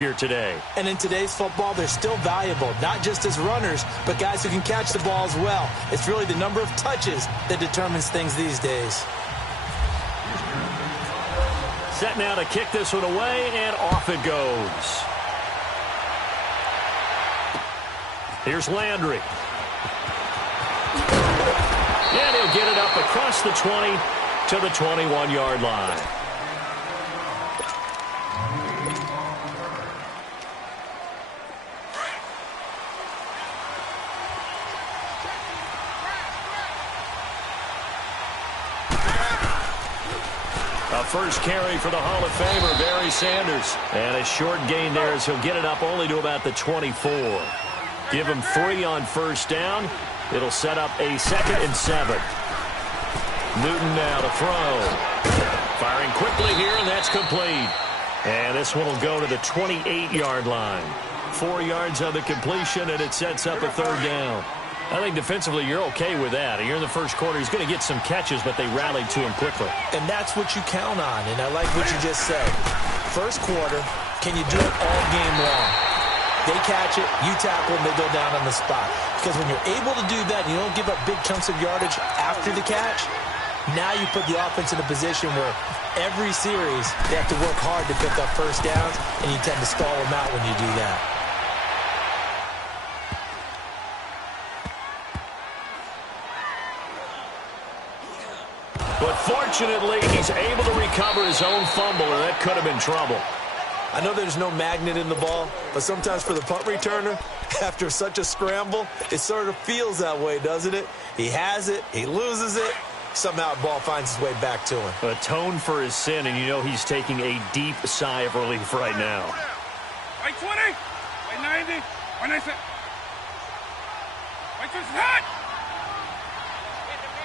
here today. And in today's football, they're still valuable, not just as runners, but guys who can catch the ball as well. It's really the number of touches that determines things these days. Set now to kick this one away, and off it goes. Here's Landry. And he'll get it up across the 20 to the 21-yard line. A first carry for the Hall of Famer, Barry Sanders. And a short gain there as he'll get it up only to about the 24. Give him 3 on first down. It'll set up a 2nd and 7. Newton now to throw. Firing quickly here, and that's complete. And this one will go to the 28-yard line. 4 yards on the completion, and it sets up a 3rd down. I think defensively you're okay with that. You're in the first quarter. He's going to get some catches, but they rallied to him quickly. And that's what you count on, and I like what you just said. First quarter, can you do it all game long? They catch it, you tackle them, they go down on the spot. Because when you're able to do that and you don't give up big chunks of yardage after the catch, now you put the offense in a position where every series they have to work hard to pick up first downs, and you tend to stall them out when you do that. But fortunately, he's able to recover his own fumble, or that could have been trouble. I know there's no magnet in the ball, but sometimes for the punt returner, after such a scramble, it sort of feels that way, doesn't it? He has it, he loses it, somehow the ball finds its way back to him. Atone for his sin, and you know he's taking a deep sigh of relief right now. White 20, white 90, 196. White 20 hot!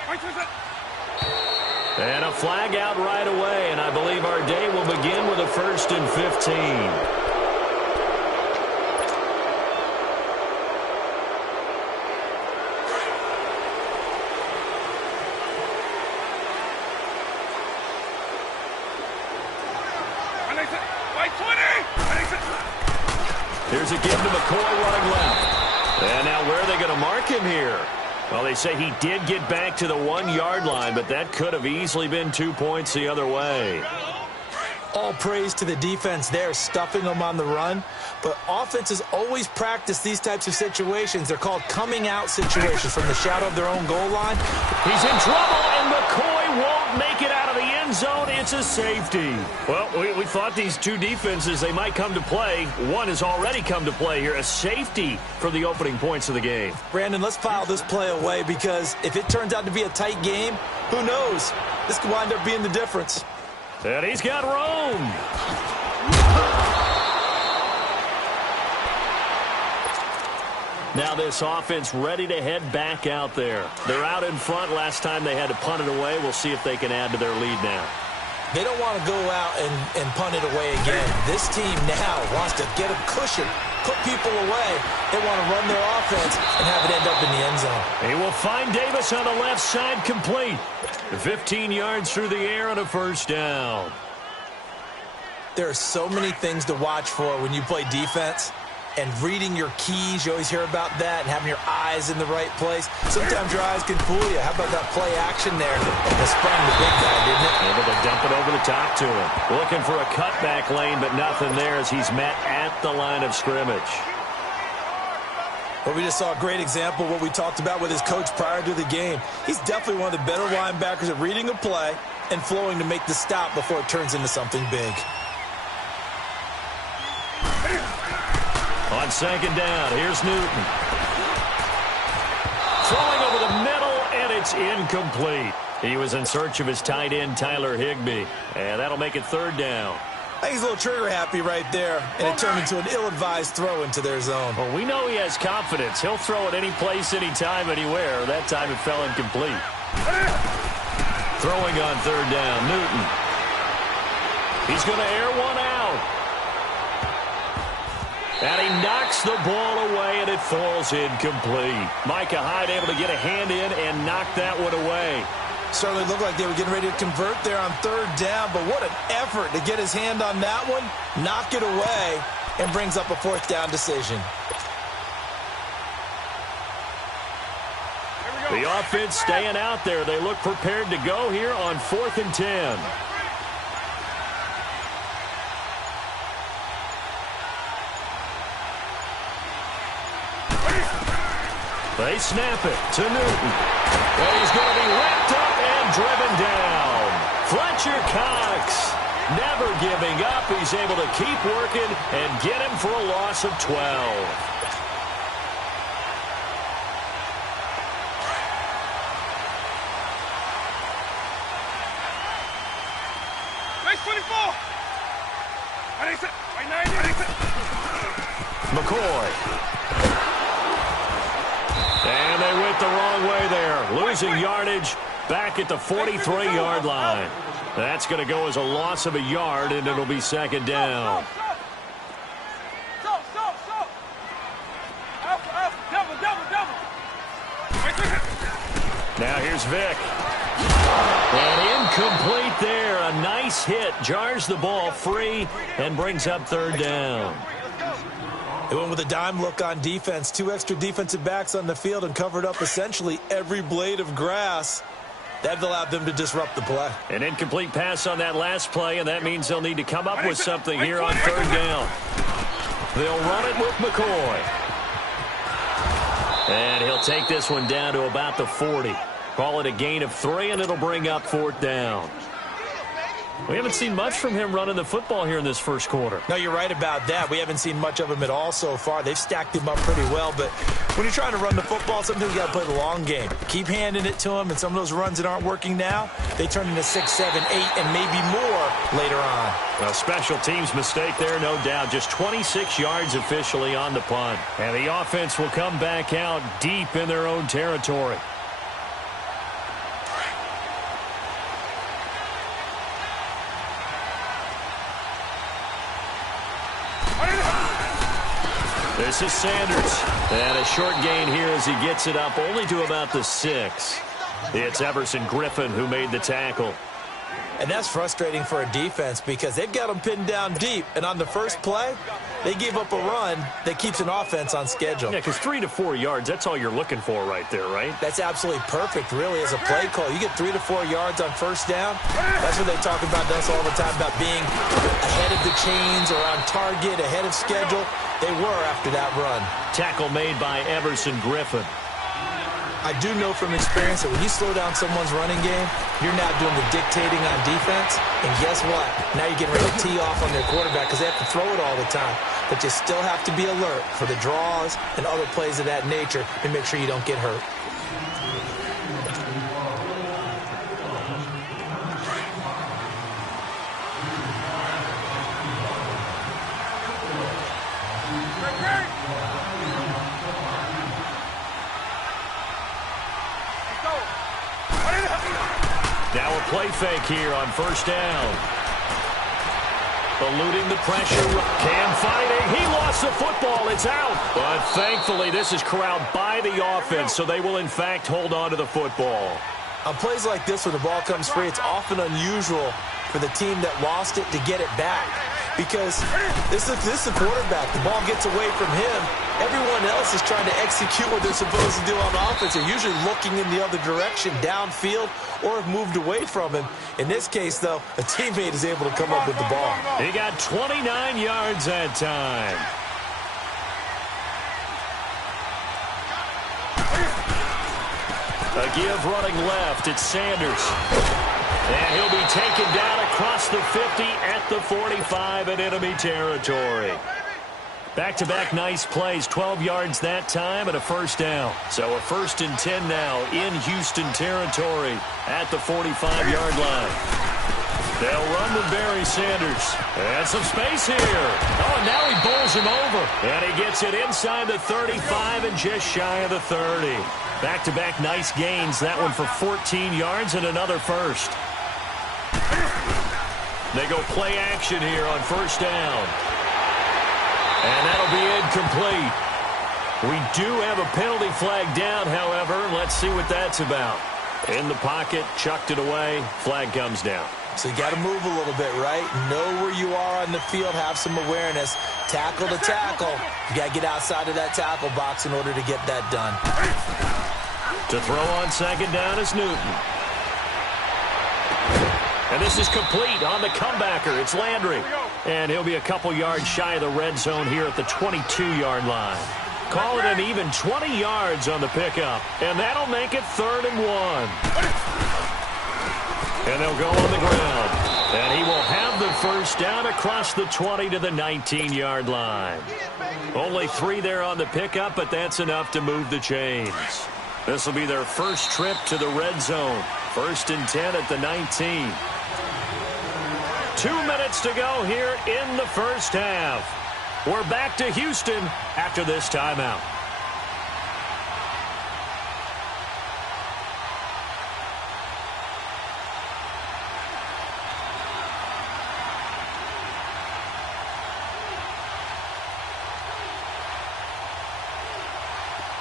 White 20. And a flag out right away, and I believe our day will begin with a 1st and 15. Here's a give to McCoy running left. And now where are they going to mark him here? Well, they say he did get back to the 1-yard line, but that could have easily been 2 points the other way. All praise to the defense there, stuffing them on the run. But offenses always practice these types of situations. They're called coming out situations from the shadow of their own goal line. He's in trouble, and McCoy won't make it out of the end zone. It's a safety. Well, we thought these two defenses, they might come to play. One has already come to play here, a safety for the opening points of the game. Brandon, let's file this play away because if it turns out to be a tight game, who knows? This could wind up being the difference. And he's got room. Now this offense ready to head back out there. They're out in front. Last time they had to punt it away. We'll see if they can add to their lead now. They don't want to go out and punt it away again. This team now wants to get a cushion, put people away. They want to run their offense and have it end up in the end zone. He will find Davis on the left side, complete. 15 yards through the air on a 1st down. There are so many things to watch for when you play defense. And reading your keys, you always hear about that, and having your eyes in the right place. Sometimes your eyes can fool you. How about that play action there? That sprang the big guy, didn't it? Able to dump it over the top to him. Looking for a cutback lane, but nothing there as he's met at the line of scrimmage. Well, we just saw a great example of what we talked about with his coach prior to the game. He's definitely one of the better linebackers at reading a play and flowing to make the stop before it turns into something big. On 2nd down, here's Newton. Throwing over the middle, and it's incomplete. He was in search of his tight end, Tyler Higbee. And that'll make it 3rd down. I think he's a little trigger happy right there, and it turned into an ill-advised throw into their zone. Well, we know he has confidence. He'll throw it any place, anytime, anywhere. That time it fell incomplete. Throwing on 3rd down, Newton. He's going to air one out. And he knocks the ball away, and it falls incomplete. Micah Hyde able to get a hand in and knock that one away. Certainly looked like they were getting ready to convert there on 3rd down, but what an effort to get his hand on that one, knock it away, and brings up a fourth down decision. The offense staying out there. They look prepared to go here on 4th and 10. They snap it to Newton. And he's going to be wrapped up and driven down. Fletcher Cox never giving up. He's able to keep working and get him for a loss of 12. McCoy. And they went the wrong way there. Losing yardage back at the 43-yard line. That's going to go as a loss of a yard, and it'll be 2nd down. Now here's Vick. And incomplete there. A nice hit. Jars the ball free and brings up 3rd down. They went with a dime look on defense. 2 extra defensive backs on the field and covered up essentially every blade of grass. That allowed them to disrupt the play. An incomplete pass on that last play, and that means they'll need to come up with something here on 3rd down. They'll run it with McCoy. And he'll take this one down to about the 40. Call it a gain of 3, and it'll bring up 4th down. We haven't seen much from him running the football here in this first quarter. No, you're right about that. We haven't seen much of him at all so far. They've stacked him up pretty well, but when you're trying to run the football, sometimes you got to play the long game. Keep handing it to him, and some of those runs that aren't working now, they turn into 6, 7, 8, and maybe more later on. A special teams mistake there, no doubt. Just 26 yards officially on the punt. And the offense will come back out deep in their own territory. This is Sanders. And a short gain here as he gets it up only to about the 6. It's Everson Griffin who made the tackle. And that's frustrating for a defense because they've got them pinned down deep. And on the first play, they gave up a run that keeps an offense on schedule. Yeah, because 3 to 4 yards, that's all you're looking for right there, right? That's absolutely perfect, really, as a play call. You get 3 to 4 yards on first down. That's what they talk about us all the time, about being ahead of the chains or on target, ahead of schedule. They were after that run. Tackle made by Everson Griffin. I do know from experience that when you slow down someone's running game, you're now doing the dictating on defense. And guess what? Now you're getting ready to tee off on their quarterback because they have to throw it all the time. But you still have to be alert for the draws and other plays of that nature to make sure you don't get hurt. Now a play fake here on first down. Eluding the pressure. Cam fighting. He lost the football. It's out. But thankfully, this is corralled by the offense, so they will, in fact, hold on to the football. On plays like this where the ball comes free, it's often unusual for the team that lost it to get it back. Because this is the quarterback. The ball gets away from him. Everyone else is trying to execute what they're supposed to do on offense. They're usually looking in the other direction, downfield, or have moved away from him. In this case, though, a teammate is able to come up with the ball. He got 29 yards that time. A give running left. It's Sanders. And he'll be taken down across the 50 at the 45 in enemy territory. Back-to-back nice plays, 12 yards that time and a first down. So a 1st and 10 now in Houston territory at the 45-yard line. They'll run with Barry Sanders. And some space here. Oh, and now he bowls him over. And he gets it inside the 35 and just shy of the 30. Back-to-back nice gains. That one for 14 yards and another first. They go play action here on first down. And that'll be incomplete. We do have a penalty flag down, however. Let's see what that's about. In the pocket, chucked it away, flag comes down. So you got to move a little bit, right? Know where you are on the field, have some awareness. tackle to tackle. You got to get outside of that tackle box in order to get that done. To throw on second down is Newton. And this is complete on the comebacker. It's Landry. And he'll be a couple yards shy of the red zone here at the 22-yard line. Call it an even 20 yards on the pickup. And that'll make it 3rd and 1. And they'll go on the ground. And he will have the first down across the 20 to the 19-yard line. Only 3 there on the pickup, but that's enough to move the chains. This will be their first trip to the red zone. 1st and 10 at the 19. 2 minutes to go here in the first half. We're back to Houston after this timeout.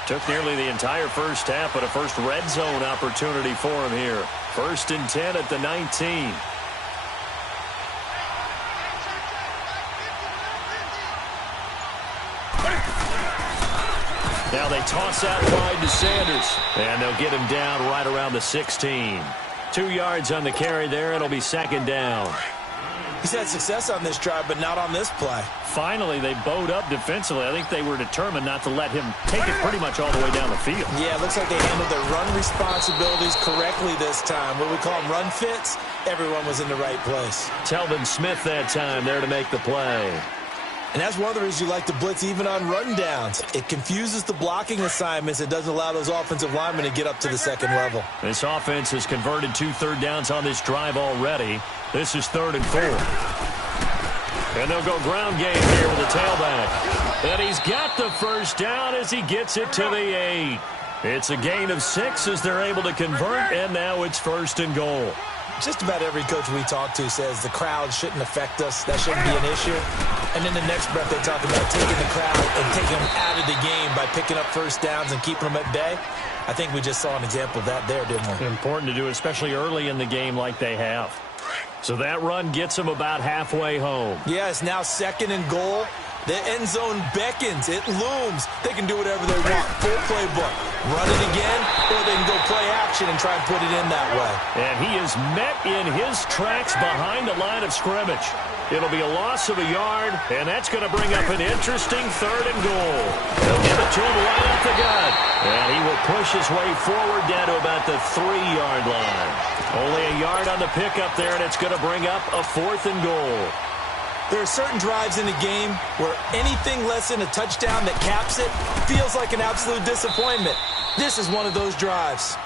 Took nearly the entire first half, but a first red zone opportunity for him here. 1st and 10 at the 19. Now they toss out wide to Sanders, and they'll get him down right around the 16. 2 yards on the carry there. It'll be 2nd down. He's had success on this drive, but not on this play. Finally, they bowed up defensively. I think they were determined not to let him take it pretty much all the way down the field. Yeah, it looks like they handled their run responsibilities correctly this time. What we call them run fits, everyone was in the right place. Telvin Smith that time there to make the play. And that's one of the reasons you like to blitz even on run downs. It confuses the blocking assignments. It doesn't allow those offensive linemen to get up to the second level. This offense has converted 2 third downs on this drive already. This is 3rd and 4. And they'll go ground game here with the tailback. And he's got the first down as he gets it to the 8. It's a gain of 6 as they're able to convert, and now it's 1st and goal. Just about every coach we talk to says the crowd shouldn't affect us. That shouldn't be an issue. And in the next breath, they talk about taking the crowd and taking them out of the game by picking up first downs and keeping them at bay. I think we just saw an example of that there, didn't we? Important to do, especially early in the game like they have. So that run gets them about halfway home. Yeah, it's now 2nd and goal. The end zone beckons. It looms. They can do whatever they want. Full playbook. Run it again, or they can go play action and try and put it in that way. And he is met in his tracks behind the line of scrimmage. It'll be a loss of a yard, and that's going to bring up an interesting 3rd and goal. They'll give it to him right off the gut. And he will push his way forward down to about the 3-yard line. Only a yard on the pickup there, and it's going to bring up a 4th and goal. There are certain drives in the game where anything less than a touchdown that caps it feels like an absolute disappointment. This is one of those drives.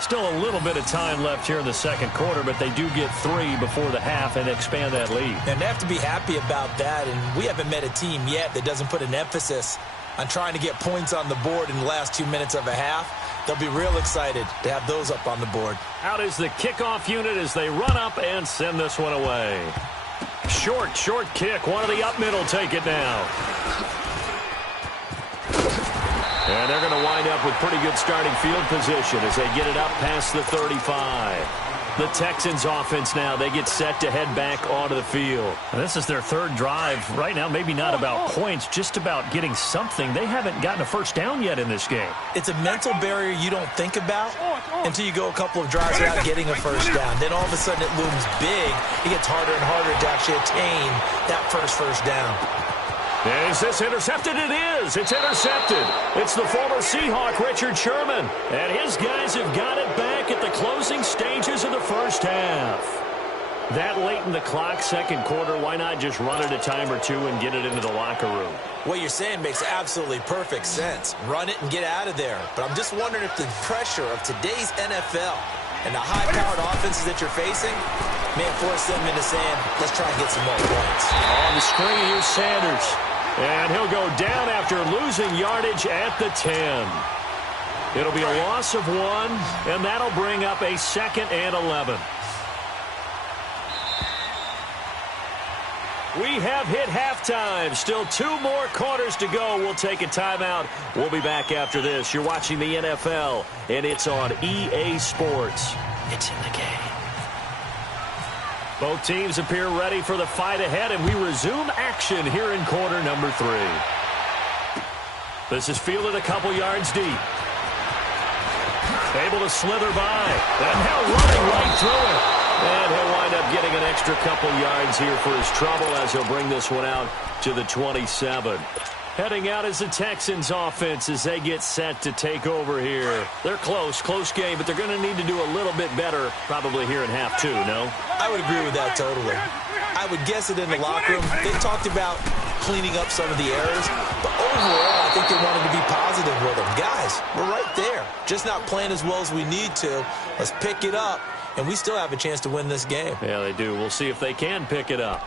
Still a little bit of time left here in the second quarter, but they do get 3 before the half and expand that lead. And they have to be happy about that, and we haven't met a team yet that doesn't put an emphasis on trying to get points on the board in the last 2 minutes of a half. They'll be real excited to have those up on the board. Out is the kickoff unit as they run up and send this one away. Short kick. One of the up middle take it now. And they're going to wind up with pretty good starting field position as they get it up past the 35. The Texans offense now, they get set to head back onto the field. And this is their 3rd drive. Right now, maybe not about points, just about getting something. They haven't gotten a first down yet in this game. It's a mental barrier you don't think about until you go a couple of drives without getting a first down. Then all of a sudden it looms big. It gets harder and harder to actually attain that first down. Is this intercepted? It is. It's intercepted. It's the former Seahawk, Richard Sherman. And his guys have got it back at the closing stages of the first half. That late in the clock, second quarter, why not just run it a time or two and get it into the locker room? What you're saying makes absolutely perfect sense. Run it and get out of there. But I'm just wondering if the pressure of today's NFL and the high-powered offenses that you're facing may force them into saying, let's try and get some more points. On the screen, here's Sanders. And he'll go down after losing yardage at the 10. It'll be a loss of 1, and that'll bring up a 2nd and 11. We have hit halftime. Still 2 more quarters to go. We'll take a timeout. We'll be back after this. You're watching the NFL, and it's on EA Sports. It's in the game. Both teams appear ready for the fight ahead, and we resume action here in quarter number 3. This is fielded a couple yards deep. Able to slither by. And now running right through it. And he'll wind up getting an extra couple yards here for his trouble as he'll bring this one out to the 27. Heading out is the Texans offense as they get set to take over here. They're close game, but they're going to need to do a little bit better probably here in half 2, no? I would agree with that totally. I would guess it in the locker room. They talked about cleaning up some of the errors, but overall, I think they wanted to be positive with them. Guys, we're right there. Just not playing as well as we need to. Let's pick it up, and we still have a chance to win this game. Yeah, they do. We'll see if they can pick it up.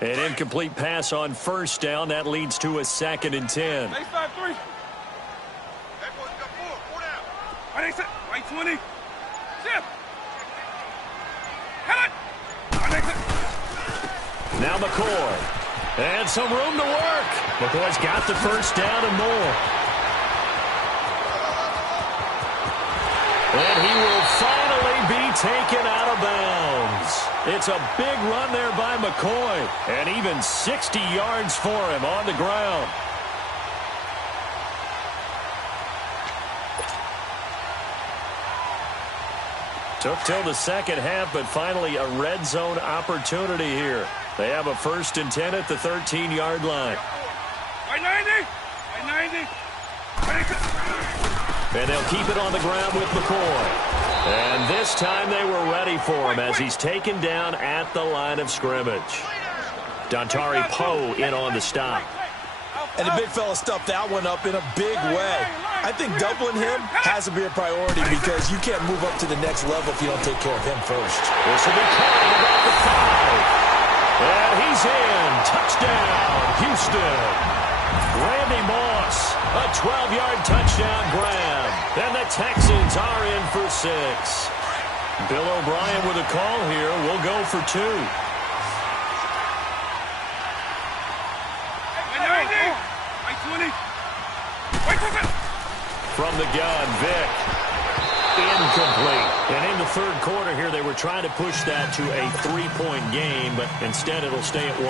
An incomplete pass on first down. That leads to a 2nd and 10. Hey, 5-3. Hey, boys, got 4 down. Right 20. Zip. Cut it. Now McCoy. And some room to work. McCoy's got the first down and more. And he will finally be taken out of bounds. It's a big run there by McCoy. And even 60 yards for him on the ground. Took till the second half, but finally a red zone opportunity here. They have a 1st and 10 at the 13-yard line. Right 90. Right 90. And they'll keep it on the ground with McCoy. And this time they were ready for him as he's taken down at the line of scrimmage. Dontari Poe in on the stop. And the big fella stuffed that one up in a big way. I think doubling him has to be a priority because you can't move up to the next level if you don't take care of him first. This will be caught about the 5. And he's in. Touchdown, Houston. Randy Moss, a 12-yard touchdown grab. And the Texans are in for 6. Bill O'Brien with a call here. We'll go for 2. From the gun, Vick. Incomplete. And in the third quarter here, they were trying to push that to a 3-point game, but instead it'll stay at 1.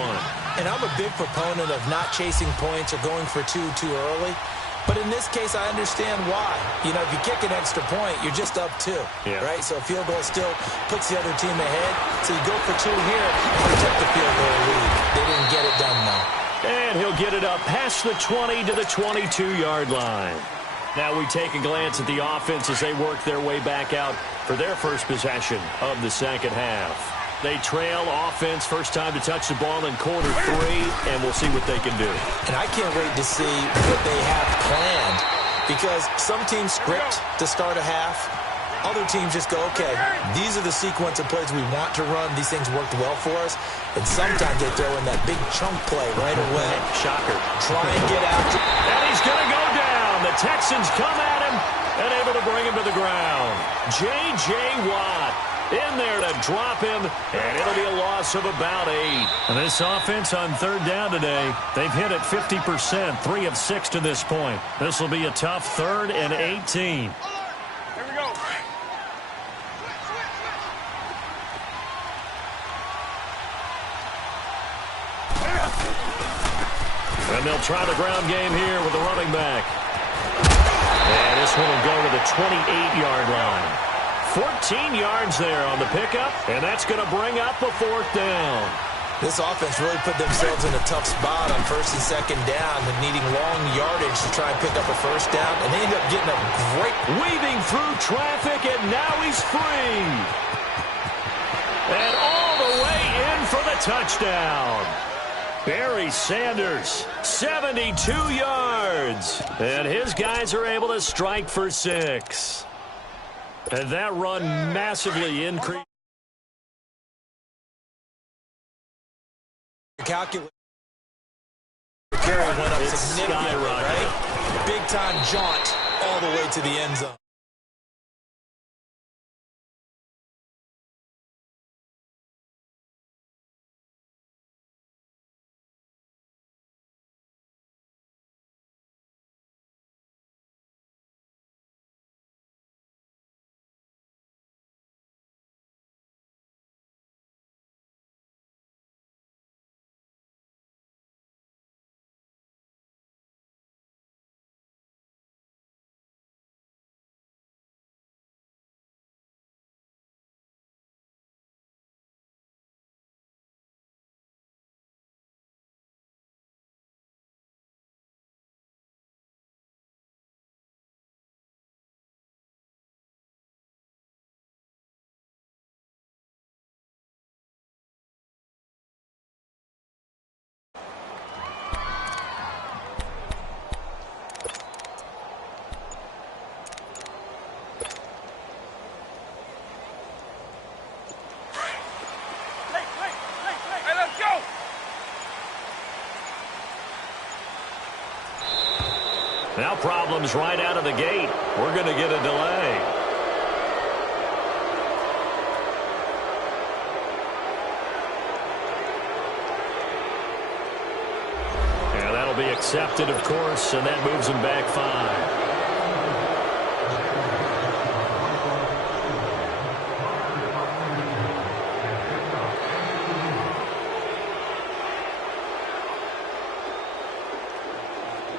And I'm a big proponent of not chasing points or going for 2 too early. But in this case, I understand why. You know, if you kick an extra point, you're just up 2, right? So a field goal still puts the other team ahead. So you go for 2 here and protect the field goal lead. They didn't get it done, though. And he'll get it up past the 20 to the 22-yard line. Now we take a glance at the offense as they work their way back out for their first possession of the second half. They trail offense, first time to touch the ball in quarter 3, and we'll see what they can do. And I can't wait to see what they have planned because some teams script to start a half. Other teams just go, okay, these are the sequence of plays we want to run. These things worked well for us. And sometimes they throw in that big chunk play right away. Shocker. Try and get after. And he's going to go down. The Texans come at him and able to bring him to the ground. J.J. Watt in there to drop him, and it'll be a loss of about 8. And this offense on third down today, they've hit it 50%, 3 of 6 to this point. This will be a tough 3rd and 18. Here we go. And they'll try the ground game here with the running back. And this one will go to the 28-yard line. 14 yards there on the pickup, and that's going to bring up a 4th down. This offense really put themselves in a tough spot on 1st and 2nd down and needing long yardage to try and pick up a 1st down, and they ended up getting a great... Weaving through traffic, and now he's free. And all the way in for the touchdown. Barry Sanders, 72 yards. And his guys are able to strike for 6. And that run massively increased. Calculate. Carry went up significantly, right? Big-time jaunt all the way to the end zone. Now problems right out of the gate. We're going to get a delay. Yeah, that'll be accepted, of course, and that moves him back 5.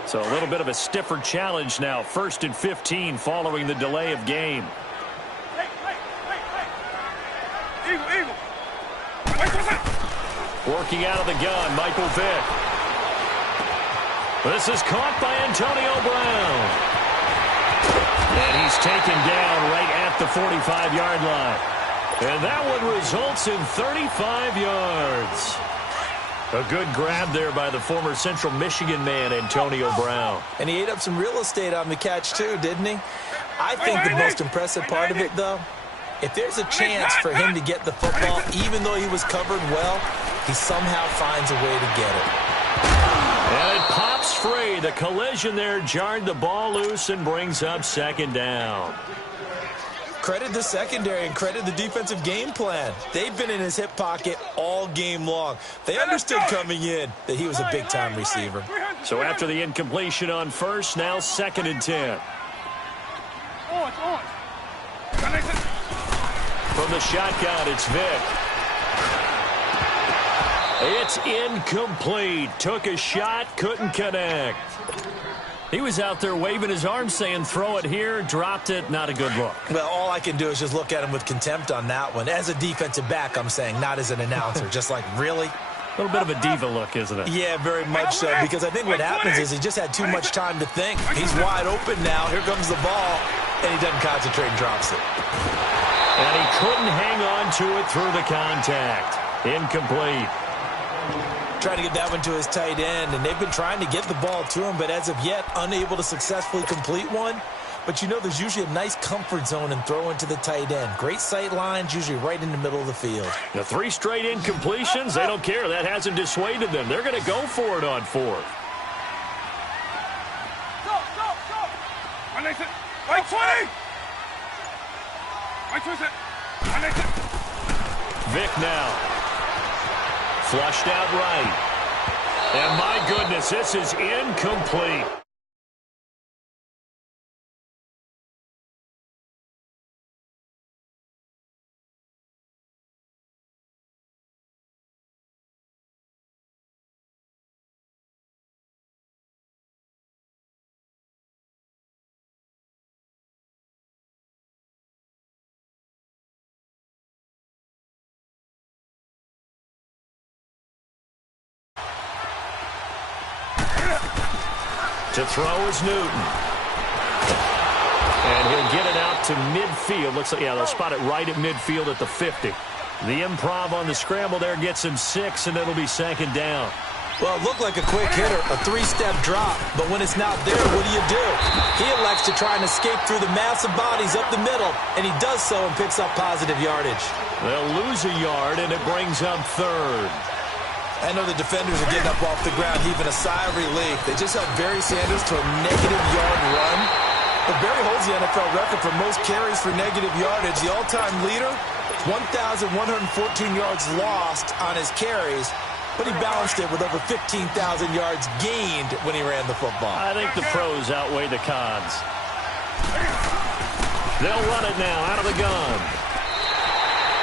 So a little bit of a stiffer challenge now. 1st and 15 following the delay of game. Eagle. Working out of the gun, Michael Vick. This is caught by Antonio Brown. And he's taken down right at the 45-yard line. And that one results in 35 yards. A good grab there by the former Central Michigan man, Antonio Brown. And he ate up some real estate on the catch, too, didn't he? I think the most impressive part of it, though, if there's a chance for him to get the football, even though he was covered well, he somehow finds a way to get it. And it pops free. The collision there jarred the ball loose and brings up 2nd down. Credit the secondary and credit the defensive game plan. They've been in his hip pocket all game long. They understood coming in that he was a big-time receiver. So after the incompletion on 1st, now 2nd and 10. From the shotgun, it's Vick. It's incomplete. Took a shot, couldn't connect. He was out there waving his arms saying, throw it here, dropped it, not a good look. Well, all I can do is just look at him with contempt on that one. As a defensive back, I'm saying, not as an announcer. Just like, really? A little bit of a diva look, isn't it? Yeah, very much so, because I think what happens is he just had too much time to think. He's wide open now. Here comes the ball, and he doesn't concentrate and drops it. And he couldn't hang on to it through the contact. Incomplete. Trying to get that one to his tight end, and they've been trying to get the ball to him, but as of yet, unable to successfully complete one. But you know there's usually a nice comfort zone in throwing to the tight end. Great sight lines, usually right in the middle of the field. The 3 straight incompletions, they don't care. That hasn't dissuaded them. They're going to go for it on 4th. Right 20! Vick now. Flushed out right. And my goodness, this is incomplete. To throw is Newton. And he'll get it out to midfield. Looks like, yeah, they'll spot it right at midfield at the 50. The improv on the scramble there gets him 6, and it'll be 2nd down. Well, it looked like a quick hitter, a 3-step drop, but when it's not there, what do? He elects to try and escape through the massive bodies up the middle, and he does so and picks up positive yardage. They'll lose a yard, and it brings up 3rd. I know the defenders are getting up off the ground, heaving a sigh of relief. They just held Barry Sanders to a -yard run. But Barry holds the NFL record for most carries for negative yardage. The all-time leader, 1,114 yards lost on his carries, but he balanced it with over 15,000 yards gained when he ran the football. I think the pros outweigh the cons. They'll run it now out of the gun.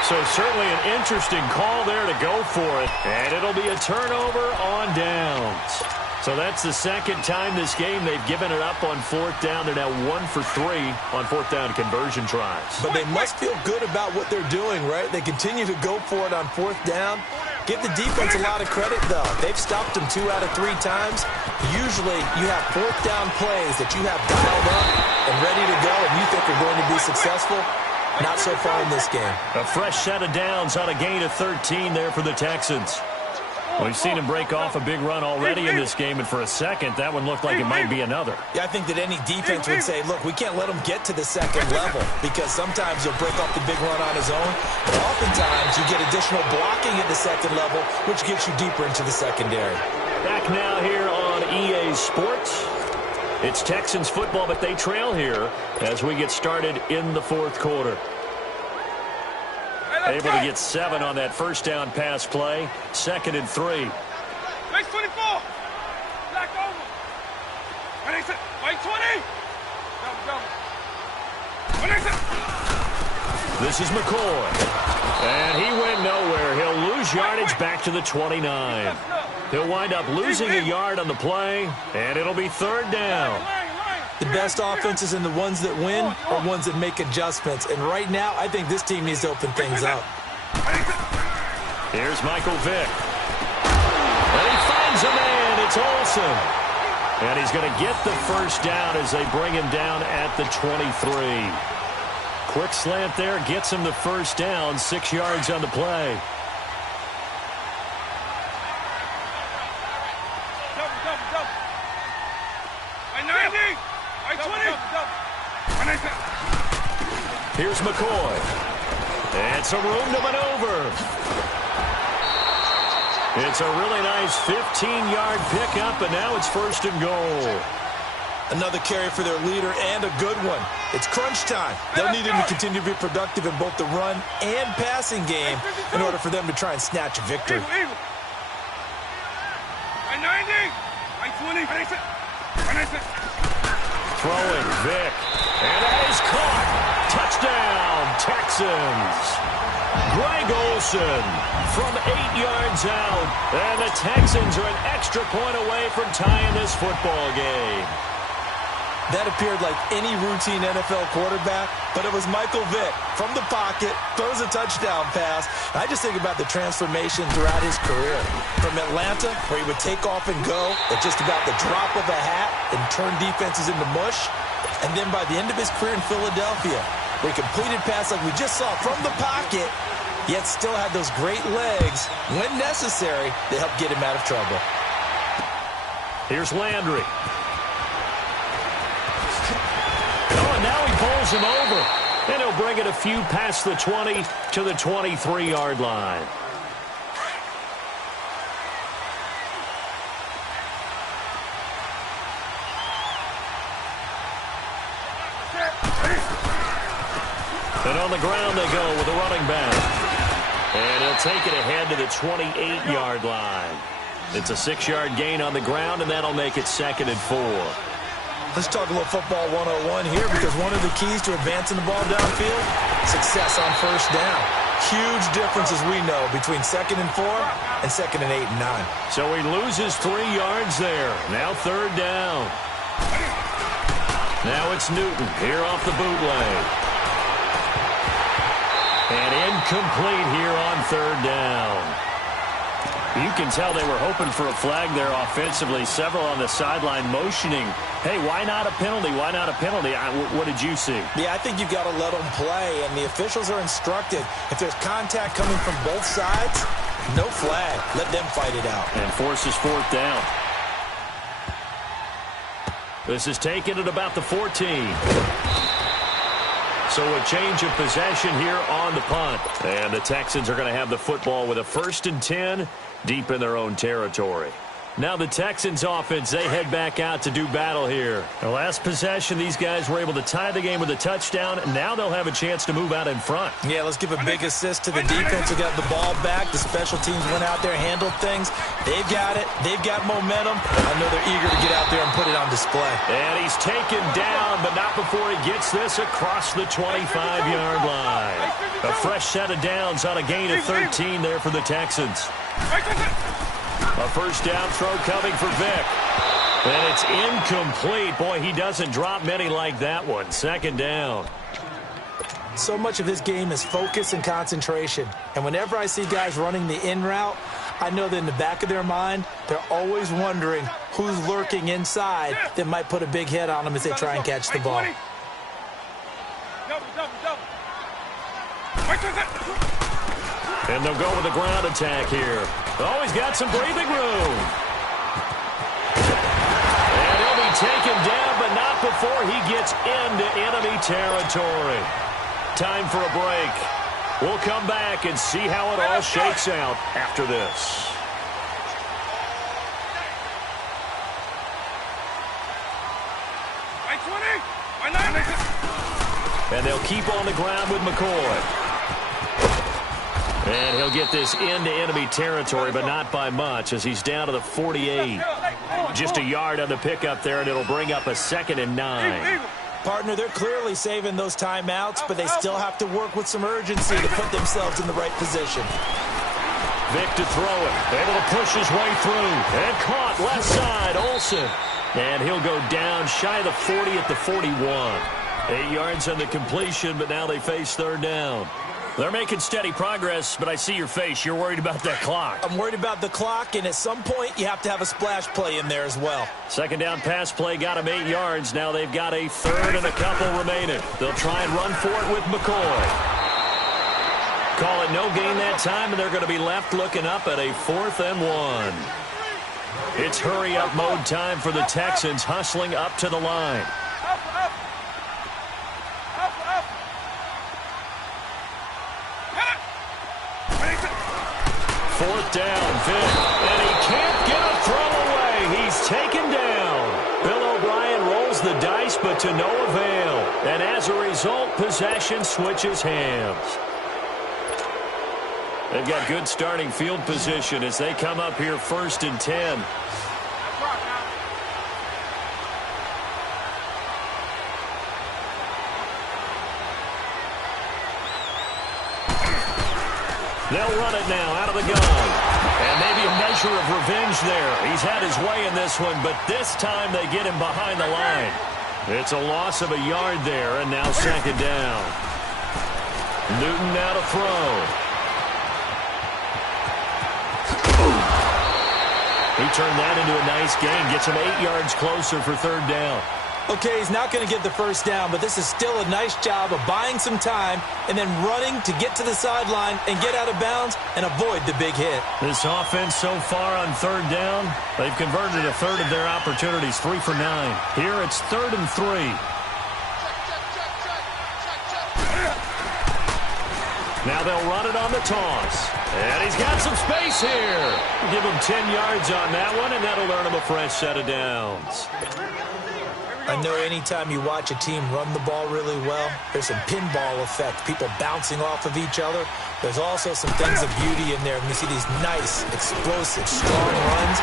So certainly an interesting call there to go for it. And it'll be a turnover on downs. So that's the 2nd time this game they've given it up on 4th down. They're now 1 for 3 on 4th down conversion tries. But they must feel good about what they're doing, right? They continue to go for it on 4th down. Give the defense a lot of credit, though. They've stopped them 2 out of 3 times. Usually you have 4th down plays that you have dialed up and ready to go and you think are going to be successful. Not so far in this game. A fresh set of downs on a gain of 13 there for the Texans. We've seen him break off a big run already in this game, and for a second, that one looked like it might be another. Yeah, I think that any defense would say, look, we can't let him get to the 2nd level, because sometimes he'll break off the big run on his own, but oftentimes you get additional blocking at the 2nd level, which gets you deeper into the secondary. Back now here on EA Sports. It's Texans football, but they trail here as we get started in the fourth quarter. Able to get 7 on that first down pass play. 2nd and 3. Base 24. Black over. White 20. This is McCoy. And he went nowhere. He'll lose yardage back to the 29. He'll wind up losing a yard on the play, and it'll be 3rd down. The best offenses and the ones that win are ones that make adjustments. And right now, I think this team needs to open things up. Here's Michael Vick. And he finds a man. It's Olsen. And he's going to get the first down as they bring him down at the 23. Quick slant there gets him the first down. 6 yards on the play. Here's McCoy. And some room to maneuver. It's a really nice 15-yard pickup, and now it's 1st and goal. Another carry for their leader and a good one. It's crunch time. They'll need him to continue to be productive in both the run and passing game in order for them to try and snatch a victory. Throwing Vick. And that is caught. Touchdown, Texans. Greg Olsen from 8 yards out. And the Texans are an extra point away from tying this football game. That appeared like any routine NFL quarterback, but it was Michael Vick from the pocket, throws a touchdown pass. I just think about the transformation throughout his career. From Atlanta, where he would take off and go at just about the drop of a hat and turn defenses into mush. And then by the end of his career in Philadelphia, where he completed pass like we just saw from the pocket, yet still had those great legs, when necessary, to help get him out of trouble. Here's Landry. Oh, and now he pulls him over. And he'll bring it a few past the 20 to the 23-yard line. And on the ground they go with a running back. And he'll take it ahead to the 28-yard line. It's a 6-yard gain on the ground, and that'll make it 2nd and 4. Let's talk a little football 101 here, because one of the keys to advancing the ball downfield, success on first down. Huge difference, as we know, between 2nd and 4 and 2nd and 8 and 9. So he loses 3 yards there. Now 3rd down. Now it's Newton here off the bootleg. And incomplete here on 3rd down. You can tell they were hoping for a flag there offensively. Several on the sideline motioning, hey, why not a penalty? Why not a penalty? What did you see? Yeah, I think you've got to let them play, and the officials are instructed. If there's contact coming from both sides, no flag. Let them fight it out. And forces 4th down. This is taken at about the 14. So a change of possession here on the punt. And the Texans are going to have the football with a 1st and 10 deep in their own territory. Now the Texans offense, they head back out to do battle here. The last possession, these guys were able to tie the game with a touchdown. Now they'll have a chance to move out in front. Yeah, let's give a big assist to the defense who got the ball back. The special teams went out there, handled things. They've got it. They've got momentum. I know they're eager to get out there and put it on display. And he's taken down, but not before he gets this across the 25-yard line. A fresh set of downs on a gain of 13 there for the Texans. A first down throw coming for Vick. And it's incomplete. Boy, he doesn't drop many like that one. 2nd down. So much of this game is focus and concentration. And whenever I see guys running the in route, I know that in the back of their mind, they're always wondering who's lurking inside that might put a big hit on them as they try and catch the ball. And they'll go with a ground attack here. Oh, he's got some breathing room. And he'll be taken down, but not before he gets into enemy territory. Time for a break. We'll come back and see how it all shakes out after this. And they'll keep on the ground with McCoy. And he'll get this into enemy territory, but not by much, as he's down to the 48. Just a yard on the pickup there, and it'll bring up a 2nd and 9. Partner, they're clearly saving those timeouts, but they still have to work with some urgency to put themselves in the right position. Vic to throw it. Able to push his way through. And caught left side, Olsen. And he'll go down shy of the 40 at the 41. 8 yards on the completion, but now they face 3rd down. They're making steady progress, but I see your face. You're worried about that clock. I'm worried about the clock, and at some point, you have to have a splash play in there as well. 2nd down pass play got them 8 yards. Now they've got a 3rd and a couple remaining. They'll try and run for it with McCoy. Call it no gain that time, and they're going to be left looking up at a 4th and 1. It's hurry-up mode time for the Texans, hustling up to the line. 4th down, Vic, and he can't get a throw away. He's taken down. Bill O'Brien rolls the dice, but to no avail. And as a result, possession switches hands. They've got good starting field position as they come up here 1st and 10. They'll run it now out of the gun. And maybe a measure of revenge there. He's had his way in this one, but this time they get him behind the line. It's a loss of a yard there, and now 2nd down. Newton now to throw. He turned that into a nice gain. Gets him 8 yards closer for 3rd down. Okay, he's not going to get the 1st down, but this is still a nice job of buying some time and then running to get to the sideline and get out of bounds and avoid the big hit. This offense so far on 3rd down, they've converted a 1/3 of their opportunities, 3 for 9. Here it's 3rd and 3. Now they'll run it on the toss. And he's got some space here. Give him 10 yards on that one, and that'll earn him a fresh set of downs. I know anytime you watch a team run the ball really well, there's some pinball effect, people bouncing off of each other. There's also some things of beauty in there. And you see these nice, explosive, strong runs.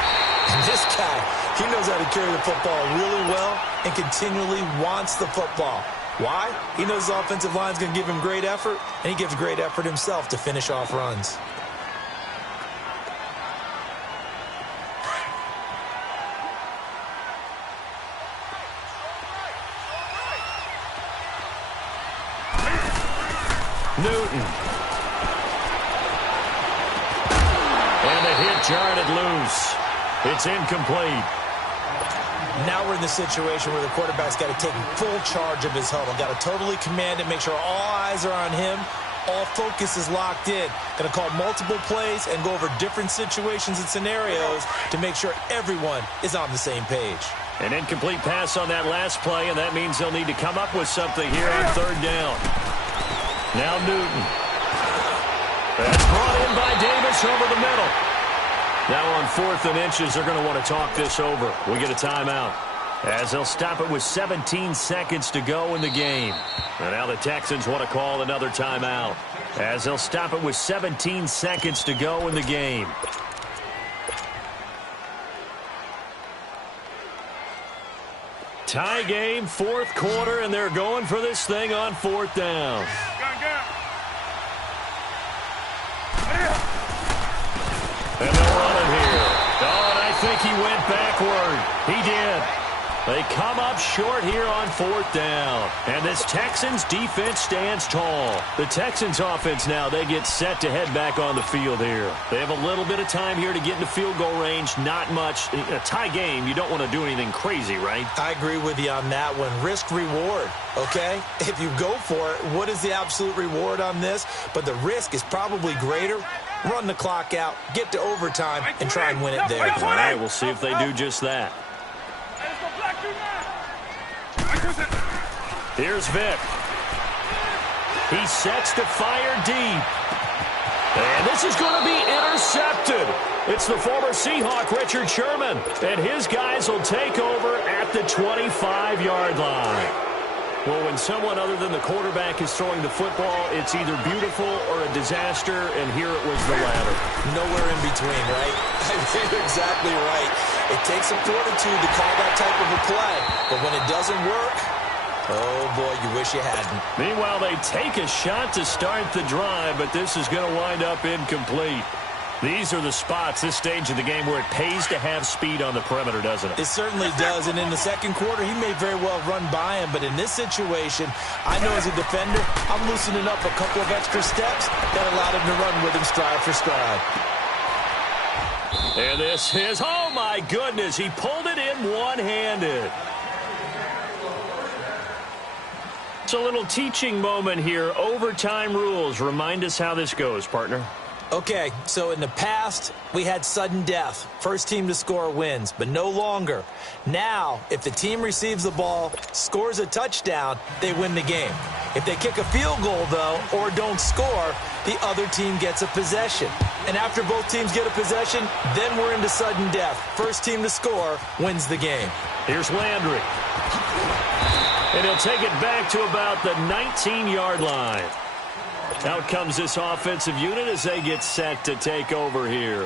And this guy, he knows how to carry the football really well and continually wants the football. Why? He knows the offensive line's going to give him great effort, and he gives great effort himself to finish off runs. Newton. And the hit jarred it loose. It's incomplete. Now we're in the situation where the quarterback's got to take full charge of his huddle. Got to totally command it, make sure all eyes are on him. All focus is locked in. Going to call multiple plays and go over different situations and scenarios to make sure everyone is on the same page. An incomplete pass on that last play, and that means they'll need to come up with something here on 3rd down. Now Newton. That's brought in by Davis over the middle. Now on 4th and inches, they're going to want to talk this over. We get a timeout as they'll stop it with 17 seconds to go in the game. And now the Texans want to call another timeout as they'll stop it with 17 seconds to go in the game. Tie game, 4th quarter, and they're going for this thing on 4th down. And they'll run it here. Oh, and I think he went backward. He did. They come up short here on 4th down. And this Texans defense stands tall. The Texans offense now, they get set to head back on the field here. They have a little bit of time here to get into field goal range. Not much. In a tie game, you don't want to do anything crazy, right? I agree with you on that one. Risk reward, okay? If you go for it, what is the absolute reward on this? But the risk is probably greater. Run the clock out, get to overtime, and try and win it there. All right, we'll see if they do just that. Here's Vic. He sets to fire deep. And this is going to be intercepted. It's the former Seahawk, Richard Sherman. And his guys will take over at the 25-yard line. Well, when someone other than the quarterback is throwing the football, it's either beautiful or a disaster, and here it was the latter. Nowhere in between, right? I think you're exactly right. It takes some fortitude to call that type of a play, but when it doesn't work, oh boy, you wish you hadn't. Meanwhile, they take a shot to start the drive, but this is going to wind up incomplete. These are the spots, this stage of the game, where it pays to have speed on the perimeter, doesn't it? It certainly does, and in the second quarter, he may very well run by him, but in this situation, I know as a defender, I'm loosening up a couple of extra steps that allowed him to run with him stride for stride. And this is, oh my goodness, he pulled it in one-handed. It's a little teaching moment here. Overtime rules. Remind us how this goes, partner. Okay, so in the past, we had sudden death. First team to score wins, but no longer. Now, if the team receives the ball, scores a touchdown, they win the game. If they kick a field goal, though, or don't score, the other team gets a possession. And after both teams get a possession, then we're into sudden death. First team to score wins the game. Here's Landry. And he'll take it back to about the 19-yard line. Out comes this offensive unit as they get set to take over here.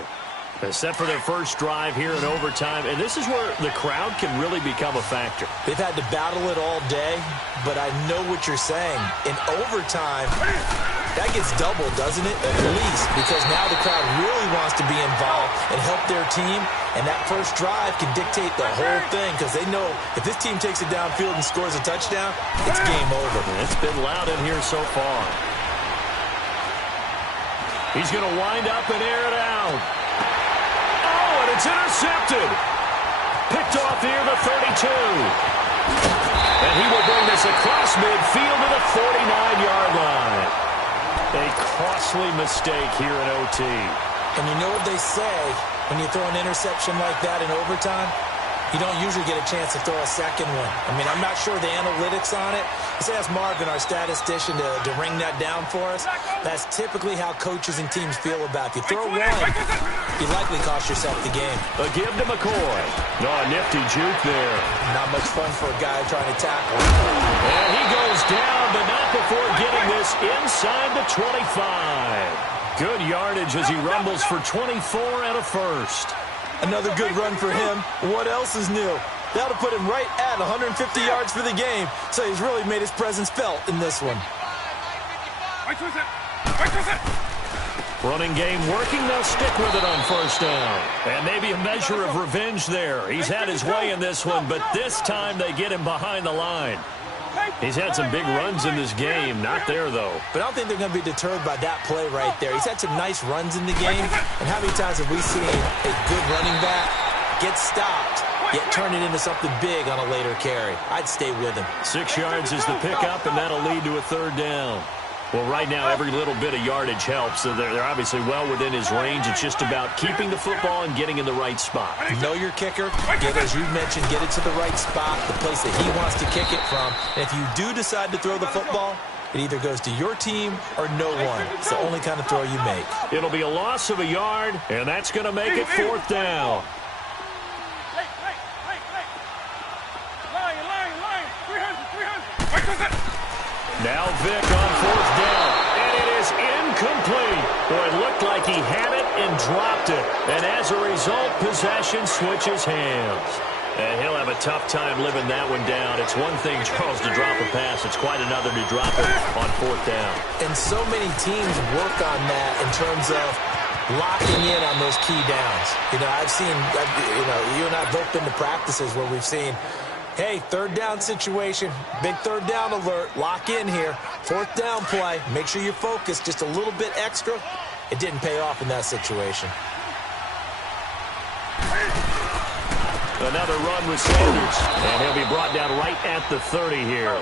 They're set for their first drive here in overtime, and this is where the crowd can really become a factor. They've had to battle it all day, but I know what you're saying. In overtime, that gets doubled, doesn't it? At least, because now the crowd really wants to be involved and help their team, and that first drive can dictate the whole thing because they know if this team takes it downfield and scores a touchdown, it's game over. It's been loud in here so far. He's going to wind up and air it out. Oh, and it's intercepted. Picked off near the 32. And he will bring this across midfield to the 49-yard line. A costly mistake here in OT. And you know what they say, when you throw an interception like that in overtime, you don't usually get a chance to throw a second one. I mean, I'm not sure the analytics on it. Let's ask Marvin, our statistician, to ring that down for us. That's typically how coaches and teams feel about it. If you throw one, you likely cost yourself the game. A give to McCoy. No, a nifty juke there. Not much fun for a guy trying to tackle. And he goes down, but not before getting this inside the 25. Good yardage as he rumbles for 24 and a first. Another good run for him. What else is new? That'll put him right at 150 yards for the game, so he's really made his presence felt in this one. Running game working. They'll stick with it on first down. And maybe a measure of revenge there. He's had his way in this one, but this time they get him behind the line. He's had some big runs in this game. Not there, though. But I don't think they're going to be deterred by that play right there. He's had some nice runs in the game. And how many times have we seen a good running back get stopped, yet turn it into something big on a later carry? I'd stay with him. 6 yards is the pickup, and that'll lead to a third down. Well, right now, every little bit of yardage helps. So they're obviously well within his range. It's just about keeping the football and getting in the right spot. Know your kicker. Get, as you mentioned, get it to the right spot, the place that he wants to kick it from. And if you do decide to throw the football, it either goes to your team or no one. It's the only kind of throw you make. It'll be a loss of a yard, and that's going to make it fourth down. Now Vick on fourth down, and it is incomplete. Boy, it looked like he had it and dropped it. And as a result, possession switches hands. And he'll have a tough time living that one down. It's one thing, Charles, to drop a pass. It's quite another to drop it on fourth down. And so many teams work on that in terms of locking in on those key downs. You know, I've seen, you and I have both been to practices where we've seen, hey, third down situation, big third down alert, lock in here, fourth down play, make sure you focus just a little bit extra. It didn't pay off in that situation. Another run with Sanders, and he'll be brought down right at the 30 here.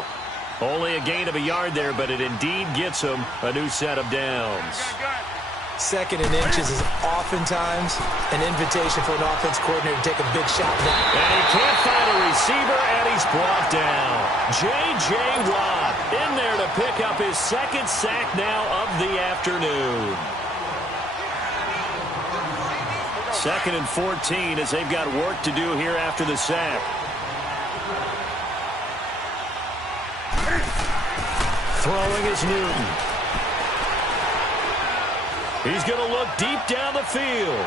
Only a gain of a yard there, but it indeed gets him a new set of downs. Second and inches is oftentimes an invitation for an offense coordinator to take a big shot now. And he can't find a receiver, and he's brought down. J.J. Watt in there to pick up his second sack now of the afternoon. Second and 14 as they've got work to do here after the sack. throwing is Newton. He's going to look deep down the field.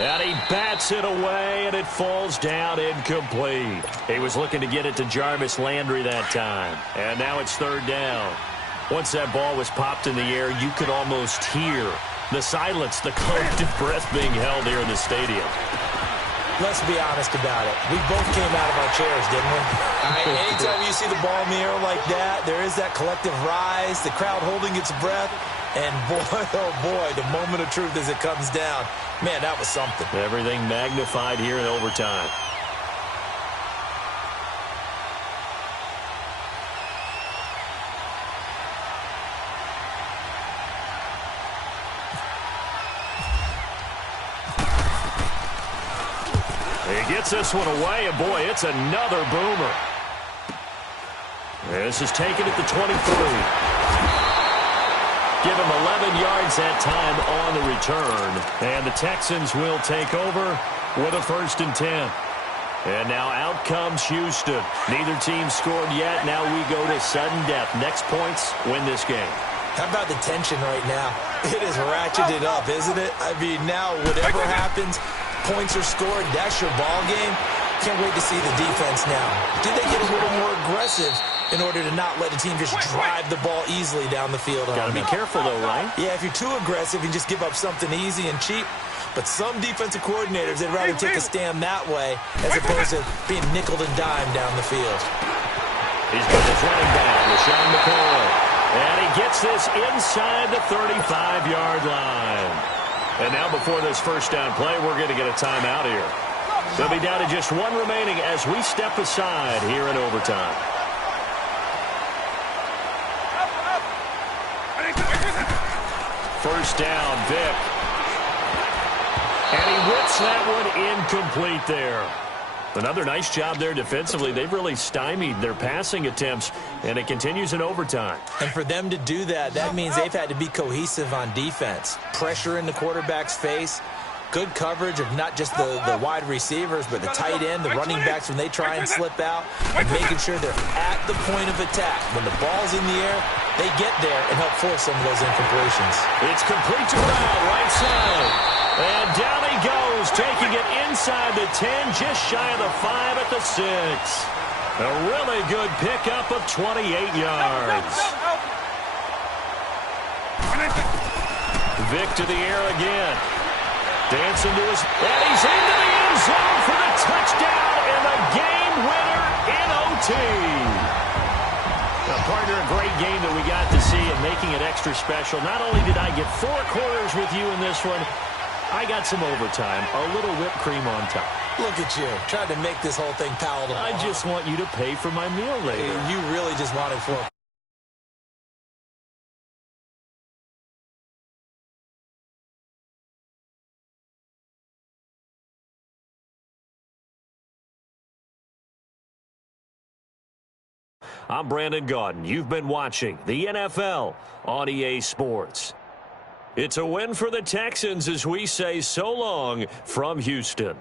And he bats it away, and it falls down incomplete. He was looking to get it to Jarvis Landry that time. And now it's third down. Once that ball was popped in the air, you could almost hear the silence, the collective breath being held here in the stadium. Let's be honest about it. We both came out of our chairs, didn't we? Anytime you see the ball in the air like that, there is that collective rise, the crowd holding its breath. And boy, oh boy, the moment of truth as it comes down. Man, that was something. Everything magnified here in overtime. He gets this one away, and boy, it's another boomer. This is taken at the 23. Give him 11 yards that time on the return. And the Texans will take over with a 1st and 10. And now out comes Houston. Neither team scored yet. Now we go to sudden death. Next points win this game. How about the tension right now? It is ratcheted up, isn't it? I mean, now whatever happens, points are scored. That's your ball game. Can't wait to see the defense now. Do they get a little more aggressive in order to not let the team just drive the ball easily down the field? Got to be careful, though, right? Yeah, if you're too aggressive, you just give up something easy and cheap. But some defensive coordinators, they'd rather take a stand that way as opposed to being nickeled and dimed down the field. He's got his running back, LaShawn McCoy. And he gets this inside the 35-yard line. And now before this first down play, we're going to get a timeout here. They'll be down to just one remaining as we step aside here in overtime. First down, Vic. And he whips that one incomplete there. Another nice job there defensively. They've really stymied their passing attempts, and it continues in overtime. And for them to do that, that means they've had to be cohesive on defense. Pressure in the quarterback's face. Good coverage of not just the wide receivers, but the tight end, the running backs when they try and slip out, and making sure they're at the point of attack. When the ball's in the air, they get there and help force some of those incompletions. It's complete to Brown, right side. And down he goes, taking it inside the 10, just shy of the 5 at the 6. A really good pickup of 28 yards. Vic to the air again. Dancing to his, and he's into the end zone for the touchdown and the game winner in OT. Now, partner, a great game that we got to see and making it extra special. Not only did I get 4 quarters with you in this one, I got some overtime, a little whipped cream on top. Look at you, trying to make this whole thing palatable. I just want you to pay for my meal later. You really just wanted 4. I'm Brandon Gaudin. You've been watching the NFL on EA Sports. It's a win for the Texans as we say so long from Houston.